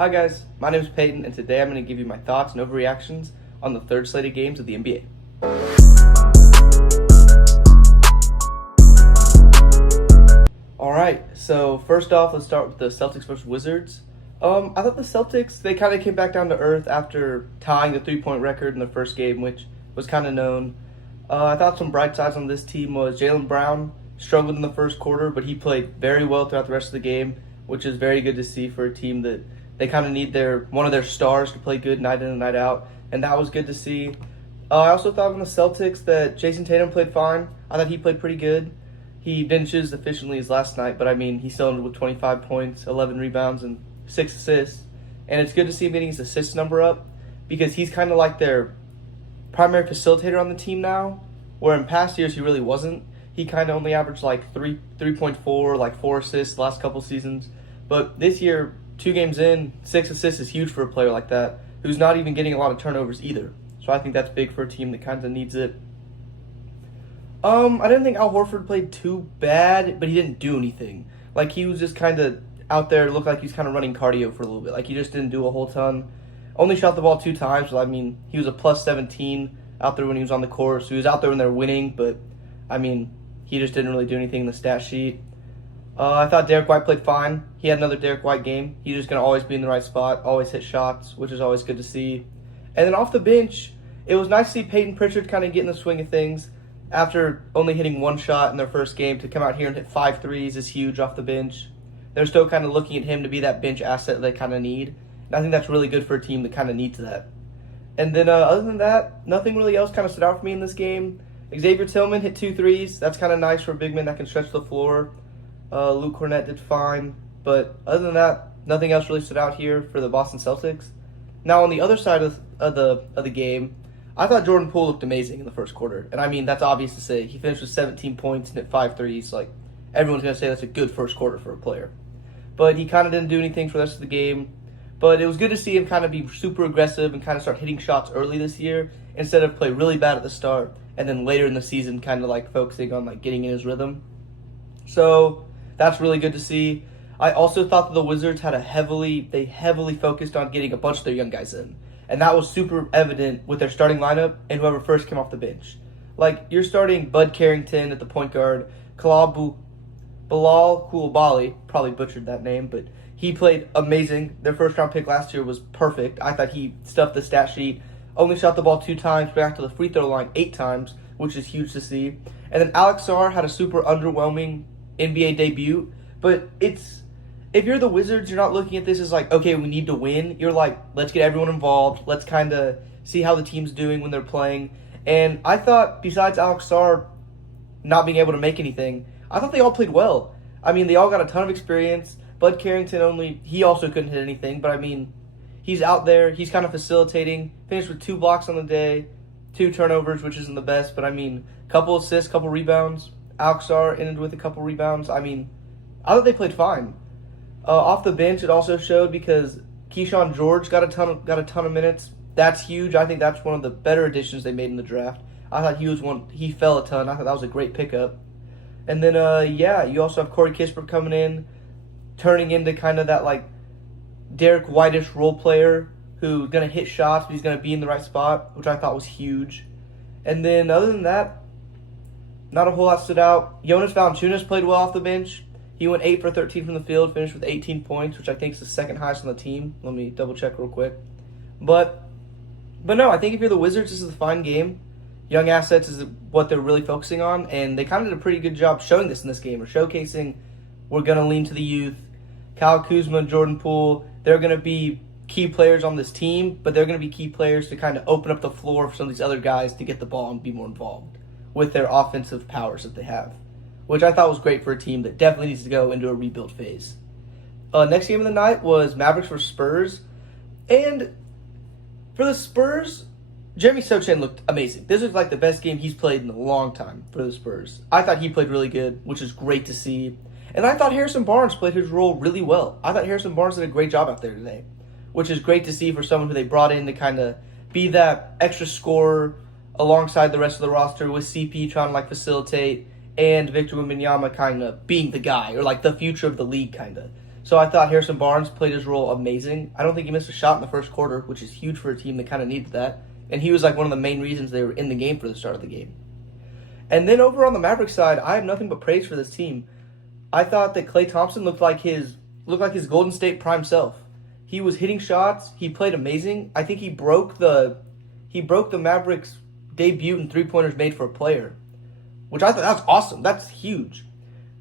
Hi guys, my name is Peyton, and today I'm going to give you my thoughts and overreactions on the third slate of games of the NBA. Alright, so first off, let's start with the Celtics versus Wizards. I thought the Celtics, they kind of came back down to earth after tying the three-point record in the first game, which was kind of known. I thought some bright sides on this team was Jaylen Brown struggled in the first quarter, but he played very well throughout the rest of the game, which is very good to see for a team that they kind of need one of their stars to play good night in and night out, and that was good to see. I also thought on the Celtics that Jason Tatum played fine. I thought he played pretty good. He didn't shoot as efficiently as last night, but I mean, he still ended with 25 points, 11 rebounds, and 6 assists. And it's good to see him getting his assist number up because he's kind of like their primary facilitator on the team now, where in past years he really wasn't. He kind of only averaged like 3.4, like 4 assists the last couple seasons. But this year, 2 games in, 6 assists is huge for a player like that, who's not even getting a lot of turnovers either. So I think that's big for a team that kind of needs it. I didn't think Al Horford played too bad, but he didn't do anything. Like, he was just kind of out there, looked like he was kind of running cardio for a little bit. Like, he just didn't do a whole ton. Only shot the ball 2 times, so I mean, he was a plus 17 out there when he was on the court. So he was out there when they were winning, but I mean, he just didn't really do anything in the stat sheet. I thought Derek White played fine. He had another Derek White game. He's just going to always be in the right spot, always hit shots, which is always good to see. And then off the bench, it was nice to see Peyton Pritchard kind of get in the swing of things. After only hitting 1 shot in their first game, to come out here and hit 5 threes is huge off the bench. They're still kind of looking at him to be that bench asset they kind of need. And I think that's really good for a team that kind of needs that. And then other than that, nothing really else kind of stood out for me in this game. Xavier Tillman hit 2 threes. That's kind of nice for a big man that can stretch the floor. Luke Cornett did fine. But other than that, nothing else really stood out here for the Boston Celtics. Now on the other side of the game, I thought Jordan Poole looked amazing in the first quarter. And I mean, that's obvious to say. He finished with 17 points and hit 5 threes. Like, everyone's going to say that's a good first quarter for a player. But he kind of didn't do anything for the rest of the game. But it was good to see him kind of be super aggressive and kind of start hitting shots early this year instead of play really bad at the start and then later in the season kind of like focusing on like getting in his rhythm. So that's really good to see. I also thought that the Wizards had they heavily focused on getting a bunch of their young guys in. And that was super evident with their starting lineup and whoever first came off the bench. Like, you're starting Bud Carrington at the point guard, Bilal Coulibaly, probably butchered that name, but he played amazing. Their first-round pick last year was perfect. I thought he stuffed the stat sheet. Only shot the ball 2 times, back to the free throw line 8 times, which is huge to see. And then Alex Sarr had a super underwhelming NBA debut, but if you're the Wizards, you're not looking at this as like, okay, we need to win. You're like, let's get everyone involved. Let's kind of see how the team's doing when they're playing. And I thought, besides Alex Sarr not being able to make anything, I thought they all played well. I mean, they all got a ton of experience. Bud Carrington he also couldn't hit anything, but I mean, he's out there. He's kind of facilitating. Finished with 2 blocks on the day, 2 turnovers, which isn't the best, but I mean, couple assists, couple rebounds. Alex Sarr ended with a couple rebounds. I mean, I thought they played fine. Off the bench, it also showed because Keyshawn George got a ton of minutes. That's huge. I think that's one of the better additions they made in the draft. I thought he fell a ton. I thought that was a great pickup. And then, you also have Corey Kispert coming in, turning into kind of that, like, Derek White-ish role player who's going to hit shots, but he's going to be in the right spot, which I thought was huge. And then, other than that, not a whole lot stood out. Jonas Valanciunas played well off the bench. He went 8 for 13 from the field, finished with 18 points, which I think is the second highest on the team. Let me double-check real quick. But no, I think if you're the Wizards, this is a fine game. Young assets is what they're really focusing on, and they kind of did a pretty good job showing this in this game, or showcasing we're going to lean to the youth. Kyle Kuzma and Jordan Poole, they're going to be key players on this team, but they're going to be key players to kind of open up the floor for some of these other guys to get the ball and be more involved with their offensive powers that they have, which I thought was great for a team that definitely needs to go into a rebuild phase. Next game of the night was Mavericks vs. Spurs. And for the Spurs, Jeremy Sochan looked amazing. This was like the best game he's played in a long time for the Spurs. I thought he played really good, which is great to see. And I thought Harrison Barnes played his role really well. I thought Harrison Barnes did a great job out there today, which is great to see for someone who they brought in to kind of be that extra scorer alongside the rest of the roster, with CP trying to like facilitate and Victor Wembanyama kind of being the guy, or like the future of the league kind of. So I thought Harrison Barnes played his role amazing. I don't think he missed a shot in the first quarter, which is huge for a team that kind of needed that. And he was like one of the main reasons they were in the game for the start of the game. And then over on the Mavericks side, I have nothing but praise for this team. I thought that Klay Thompson looked like his Golden State prime self. He was hitting shots. He played amazing. I think he broke the Mavericks debut in three-pointers made for a player, which I thought that's awesome. That's huge.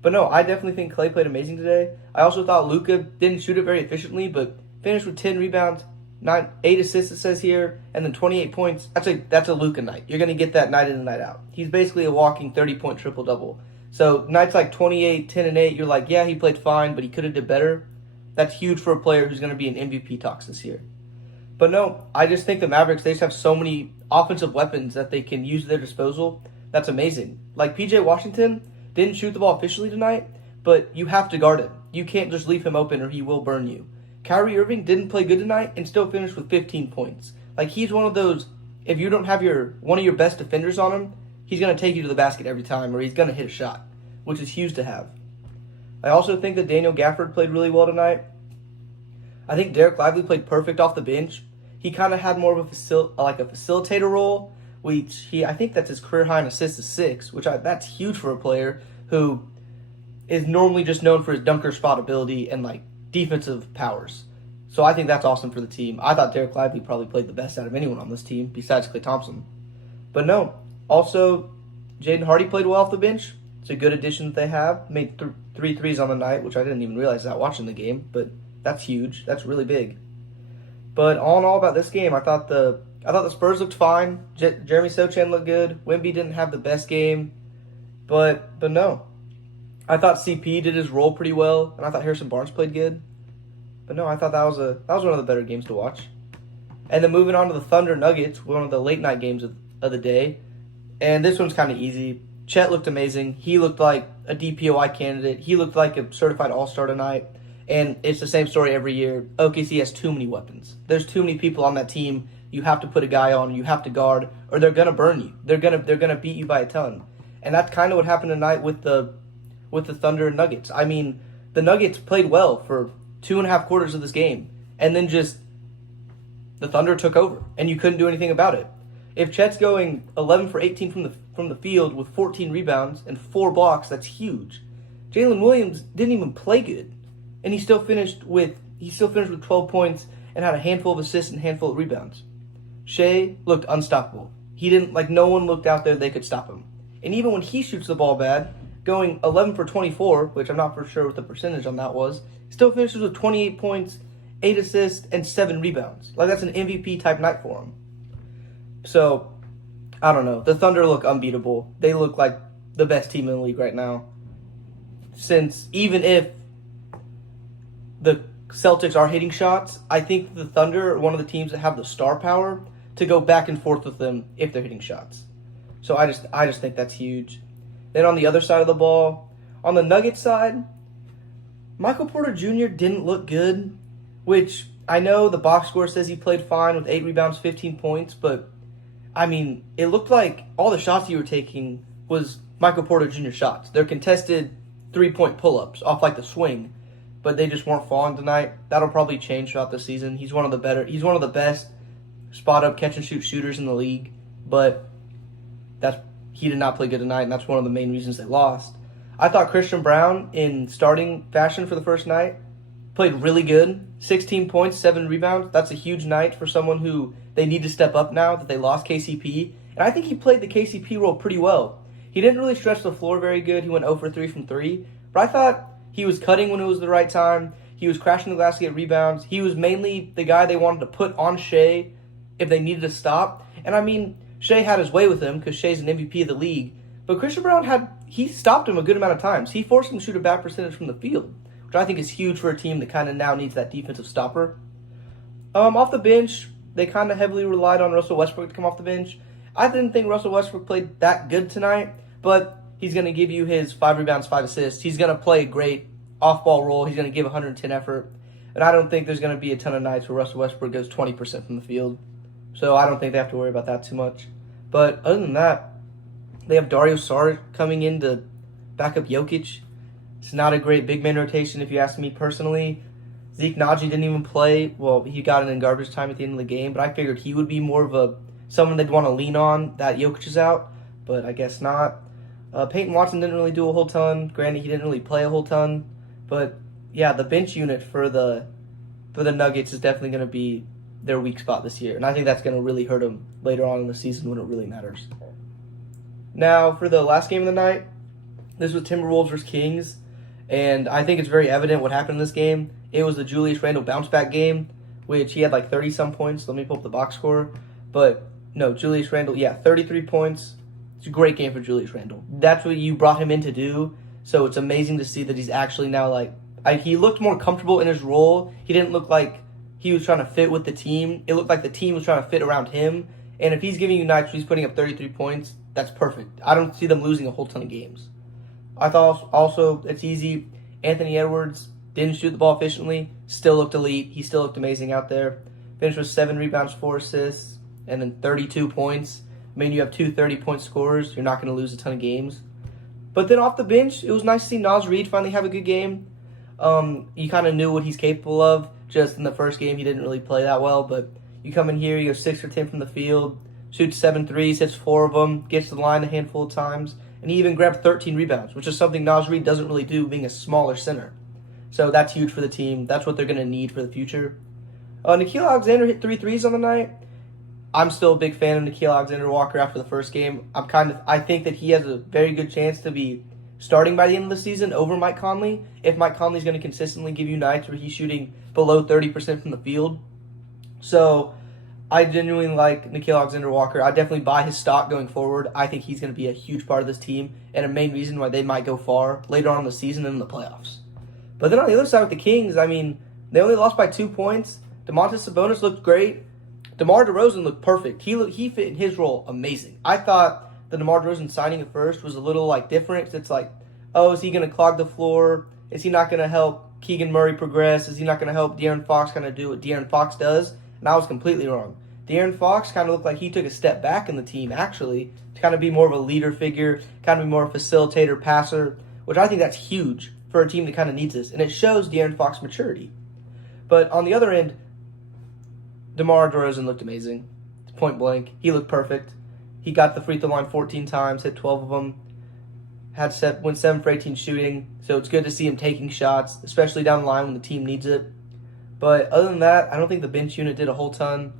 But no, I definitely think Klay played amazing today. I also thought Luka didn't shoot it very efficiently, but finished with 10 rebounds, 8 assists, it says here, and then 28 points. That's a Luka night. You're going to get that night in and night out. He's basically a walking 30-point triple-double. So nights like 28, 10, and 8, you're like, yeah, he played fine, but he could have did better. That's huge for a player who's going to be in MVP talks this year. But no, I just think the Mavericks, they just have so many offensive weapons that they can use at their disposal. That's amazing. Like P.J. Washington didn't shoot the ball officially tonight, but you have to guard him. You can't just leave him open or he will burn you. Kyrie Irving didn't play good tonight and still finished with 15 points. Like, he's one of those, if you don't have one of your best defenders on him, he's going to take you to the basket every time or he's going to hit a shot, which is huge to have. I also think that Daniel Gafford played really well tonight. I think Derek Lively played perfect off the bench. He kind of had more of a facilitator role, which I think that's his career high in assists is 6, that's huge for a player who is normally just known for his dunker spot ability and like defensive powers. So I think that's awesome for the team. I thought Derek Lively probably played the best out of anyone on this team besides Klay Thompson. But no, also Jaden Hardy played well off the bench. It's a good addition that they have. Made 3 threes on the night, which I didn't even realize that watching the game, but that's huge. That's really big. But all in all about this game, I thought the Spurs looked fine. Jeremy Sochan looked good. Wemby didn't have the best game, but no. I thought CP did his role pretty well, and I thought Harrison Barnes played good. But no, I thought that was one of the better games to watch. And then moving on to the Thunder Nuggets, one of the late night games of the day. And this one's kind of easy. Chet looked amazing. He looked like a DPOI candidate. He looked like a certified all-star tonight. And it's the same story every year. OKC has too many weapons. There's too many people on that team. You have to put a guy on. You have to guard, or they're gonna burn you. They're gonna beat you by a ton. And that's kind of what happened tonight with the Thunder and Nuggets. I mean, the Nuggets played well for 2.5 quarters of this game, and then just the Thunder took over, and you couldn't do anything about it. If Chet's going 11 for 18 from the field with 14 rebounds and 4 blocks, that's huge. Jalen Williams didn't even play good, and he still finished with 12 points and had a handful of assists and a handful of rebounds. Shea looked unstoppable. No one looked out there they could stop him. And even when he shoots the ball bad, going 11 for 24, which I'm not for sure what the percentage on that was, still finishes with 28 points, 8 assists, and 7 rebounds. Like, that's an MVP type night for him. So, I don't know. The Thunder look unbeatable. They look like the best team in the league right now. Since even if the Celtics are hitting shots, I think the Thunder are one of the teams that have the star power to go back and forth with them if they're hitting shots. So I just think that's huge. Then on the other side of the ball, on the Nuggets side, Michael Porter Jr. didn't look good, which I know the box score says he played fine with 8 rebounds, 15 points, but I mean, it looked like all the shots you were taking was Michael Porter Jr. shots. They're contested 3-point pull-ups off like the swing, but they just weren't falling tonight. That'll probably change throughout the season. He's one of the best spot-up catch-and-shoot shooters in the league, but he did not play good tonight, and that's one of the main reasons they lost. I thought Christian Brown, in starting fashion for the first night, played really good. 16 points, 7 rebounds. That's a huge night for someone who they need to step up now that they lost KCP. And I think he played the KCP role pretty well. He didn't really stretch the floor very good. He went 0 for 3 from 3. But I thought he was cutting when it was the right time. He was crashing the glass to get rebounds. He was mainly the guy they wanted to put on Shea if they needed to stop. And I mean, Shea had his way with him because Shea's an MVP of the league. But Christian Brown he stopped him a good amount of times. He forced him to shoot a bad percentage from the field, which I think is huge for a team that kind of now needs that defensive stopper. Off the bench, they kind of heavily relied on Russell Westbrook to come off the bench. I didn't think Russell Westbrook played that good tonight, but he's going to give you his 5 rebounds, 5 assists. He's going to play a great off-ball role. He's going to give 110 effort. And I don't think there's going to be a ton of nights where Russell Westbrook goes 20% from the field. So I don't think they have to worry about that too much. But other than that, they have Dario Saric coming in to back up Jokic. It's not a great big man rotation if you ask me personally. Zeke Naji didn't even play. Well, he got it in garbage time at the end of the game, but I figured he would be more of someone they'd want to lean on that Jokic is out, but I guess not. Peyton Watson didn't really do a whole ton. Granted, he didn't really play a whole ton, but yeah, the bench unit for the Nuggets is definitely going to be their weak spot this year, and I think that's going to really hurt them later on in the season when it really matters. Now, for the last game of the night, this was Timberwolves versus Kings, and I think it's very evident what happened in this game. It was the Julius Randle bounce-back game, which he had like 30-some points. Let me pull up the box score. But, no, Julius Randle, 33 points. It's a great game for Julius Randle. That's what you brought him in to do, so it's amazing to see that he's actually now, he looked more comfortable in his role. He didn't look like he was trying to fit with the team. It looked like the team was trying to fit around him. And if he's giving you nights where he's putting up 33 points, that's perfect. I don't see them losing a whole ton of games. I thought also it's easy. Anthony Edwards didn't shoot the ball efficiently, still looked elite. He still looked amazing out there. Finished with 7 rebounds, 4 assists, and then 32 points. I mean, you have 2 30-point scorers. You're not going to lose a ton of games. But then off the bench, it was nice to see Naz Reid finally have a good game. You kind of knew what he's capable of. Just in the first game, he didn't really play that well. But you come in here, you go 6 for 10 from the field, shoots 7 threes, hits 4 of them, gets to the line a handful of times. And he even grabbed 13 rebounds, which is something Naz Reid doesn't really do, being a smaller center. So that's huge for the team. That's what they're going to need for the future. Nickeil Alexander hit 3 threes on the night. I'm still a big fan of Nickeil Alexander-Walker after the first game. I think that he has a very good chance to be starting by the end of the season over Mike Conley. If Mike Conley's going to consistently give you nights where he's shooting below 30% from the field. So I genuinely like Nickeil Alexander-Walker. I definitely buy his stock going forward. I think he's going to be a huge part of this team and a main reason why they might go far later on in the season and in the playoffs. But then on the other side with the Kings, I mean, they only lost by 2 points. Domantas Sabonis looked great. DeMar DeRozan looked perfect. He fit in his role amazing. I thought the DeMar DeRozan signing at first was a little different. It's like, oh, is he going to clog the floor? Is he not going to help Keegan Murray progress? Is he not going to help De'Aaron Fox kind of do what De'Aaron Fox does? And I was completely wrong. De'Aaron Fox kind of looked like he took a step back in the team, actually, to kind of be more of a leader figure, kind of be more of a facilitator, passer, which I think that's huge for a team that kind of needs this. And it shows De'Aaron Fox's maturity. But on the other end, DeMar DeRozan looked amazing. Point blank. He looked perfect. He got the free throw line 14 times, hit 12 of them. Went 7 for 18 shooting. So it's good to see him taking shots, especially down the line when the team needs it. But other than that, I don't think the bench unit did a whole ton.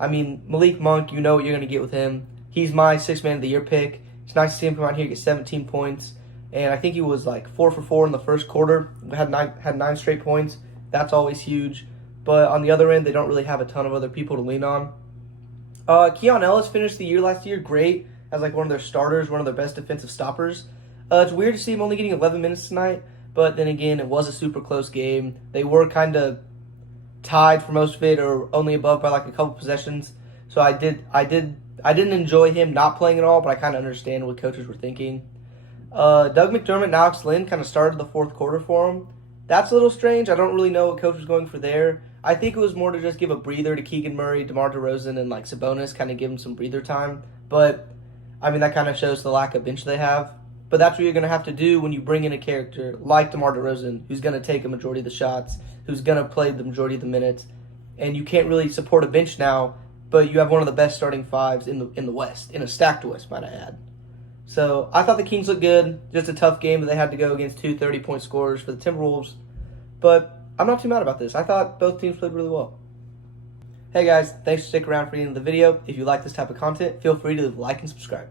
I mean, Malik Monk, you know what you're going to get with him. He's my 6th man of the year pick. It's nice to see him come out here and get 17 points. And I think he was 4 for 4 in the first quarter. Had 9 straight points. That's always huge. But on the other end, they don't really have a ton of other people to lean on. Keon Ellis finished the year last year great as one of their starters, one of their best defensive stoppers. It's weird to see him only getting 11 minutes tonight, but then again, it was a super close game. They were kind of tied for most of it, or only above by a couple possessions. So I didn't enjoy him not playing at all, but I kind of understand what coaches were thinking. Doug McDermott and Alex Len kind of started the fourth quarter for him. That's a little strange. I don't really know what coach was going for there. I think it was more to just give a breather to Keegan Murray, DeMar DeRozan, and Sabonis, kind of give him some breather time. But, I mean, that kind of shows the lack of bench they have. But that's what you're going to have to do when you bring in a character like DeMar DeRozan, who's going to take a majority of the shots, who's going to play the majority of the minutes. And you can't really support a bench now, but you have one of the best starting fives in the West, in a stacked West, might I add. So I thought the Kings looked good. Just a tough game that they had to go against 2 30-point scorers for the Timberwolves. But I'm not too mad about this. I thought both teams played really well. Hey guys, thanks for sticking around for the end of the video. If you like this type of content, feel free to leave a like and subscribe.